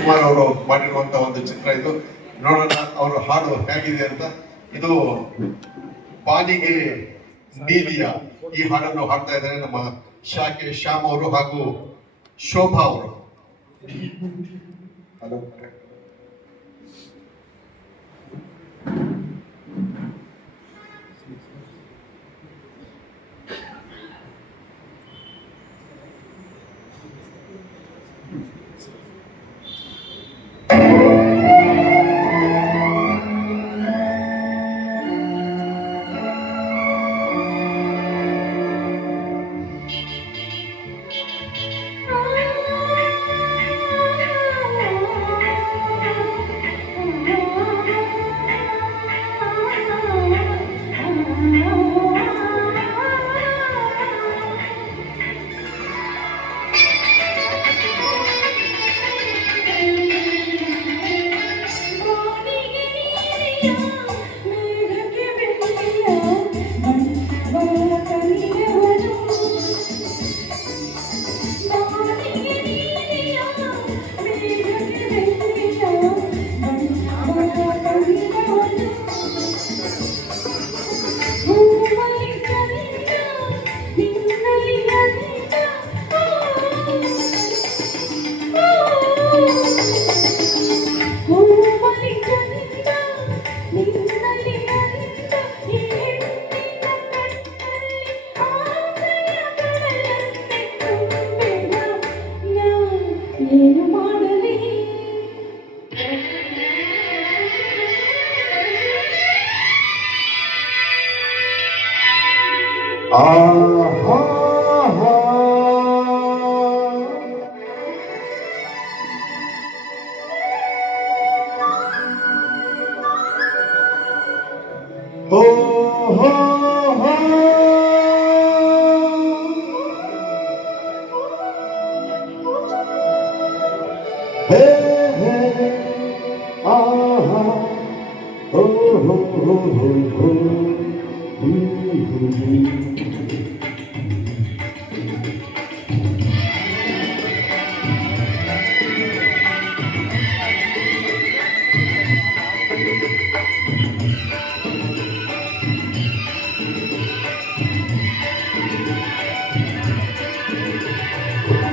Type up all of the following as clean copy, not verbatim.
ಕುಮಾರ್ ಅವರು ಮಾಡಿರುವಂತ ಒಂದು ಚಿತ್ರ ಇದು. ನೋಡೋಣ ಅವರು ಹಾಡು ಹೇಗಿದೆ ಅಂತ. ಇದು ಬಾನಿಗೆ ನೀಲಿಯ ಈ ಹಾಡನ್ನು ಹಾಡ್ತಾ ಇದ್ದಾರೆ ನಮ್ಮ ಶಾಖೆ ಶ್ಯಾಮ್ ಅವರು ಹಾಗೂ ಶೋಭಾ ಅವರು.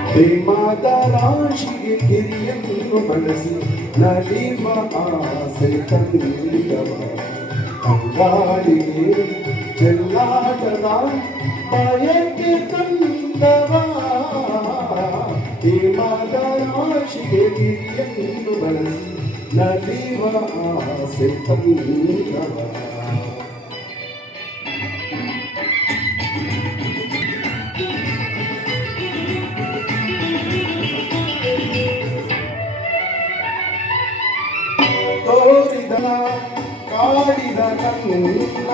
ಪ್ರೇಮದ ರಾಶಿಗೆ ಗಿರಿಯನ್ನು ಬಳಸಿ ನಲಿವ ಆಸೆ ತಂದಿದವ ಅಂಗಾಳಿಗೆ ಚೆಲ್ಲಾಟದ ಬಯಕೆ ತಂದವ. ಪ್ರೇಮದ ರಾಶಿಗೆ ಗಿರಿಯನ್ನು ಬಳಸಿ ನಲಿವ ಆಸೆ ತಂದಿದವ. ತೋರಿದ ಕಾಡಿದ ಕಣ್ಣ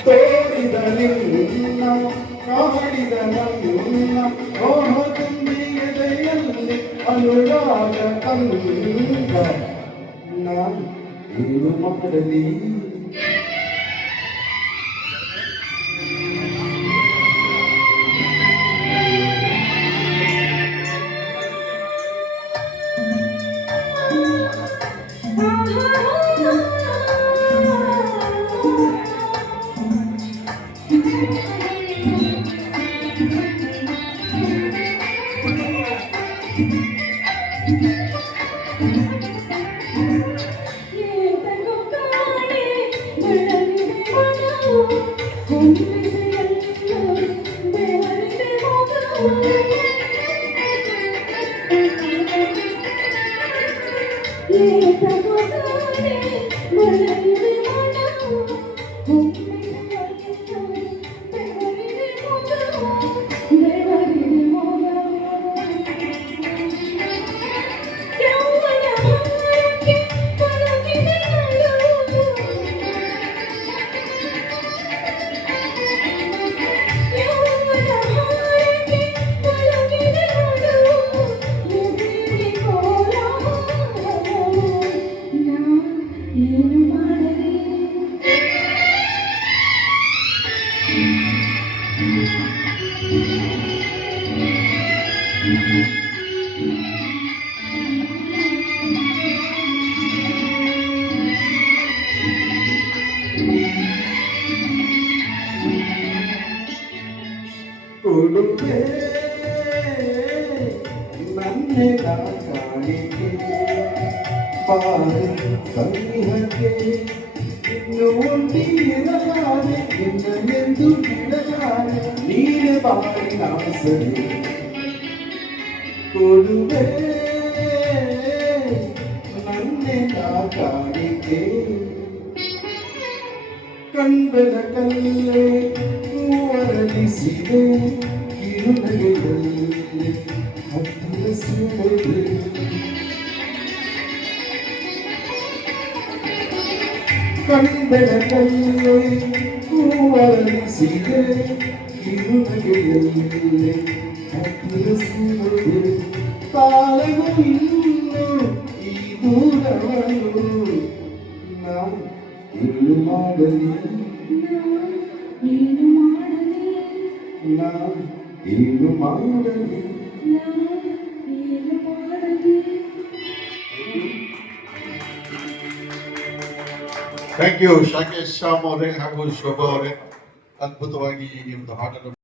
ತೋರಿದ ನಿನ್ನ ಕಾಡಿದ ನನ್ನ ಮೋಹ ತುಂಬಿಯದೆಯಲ್ಲಿ ಅನುರಾಗ ಕಂದ ನಾನು ಏನು ಮಾಡಲಿ. ಏನು ಕೊಡುವೆ ನನ್ನೆಲ್ಲ ಕಾಣಿಕೆ ಬಾರೆ ಸನಿಹಕ್ಕೆ ಇನ್ನು ಒಂದಿರಲಾರೆ ಇನ್ನೆಂದು ಬಿಡಲಾರೆ ನೀನೆ ಬಾರಿ ನಾಸರೆ ಕೊಡುವೆ ನನ್ನೆಲ್ಲ ಕಾಣಿಕೆ ಕಂಬದ ಕಲ್ಲೇ ಮೂವರಳಿಸಿದೆ ಕಿರುನಗೆಯಲ್ಲಿ ಹತ್ತಿರ ಸೂಡೆ ಕಂಬದ ಕಲ್ಲೇ ಮೂವರಳಿಸಿದೆ ಕಿರುನಗೆಯಲ್ಲಿ ಹತ್ತಿರ ಸೂಡೆ ತಾಳನು ಇನ್ನು ಈ ದೂರವನ್ನು ನಾವು ಏನು ಮಾಡಲಿ ಏನು ಮಾಡಲಿ ಥ್ಯಾಂಕ್ ಯು ಶಾಕೇಶ್ ಶ್ಯಾಮ್ ಅವರೇ ಹಾಗೂ ಶೋಭಾ ಅವರೇ, ಅದ್ಭುತವಾಗಿ ಈ ಒಂದು ಹಾಡನ್ನು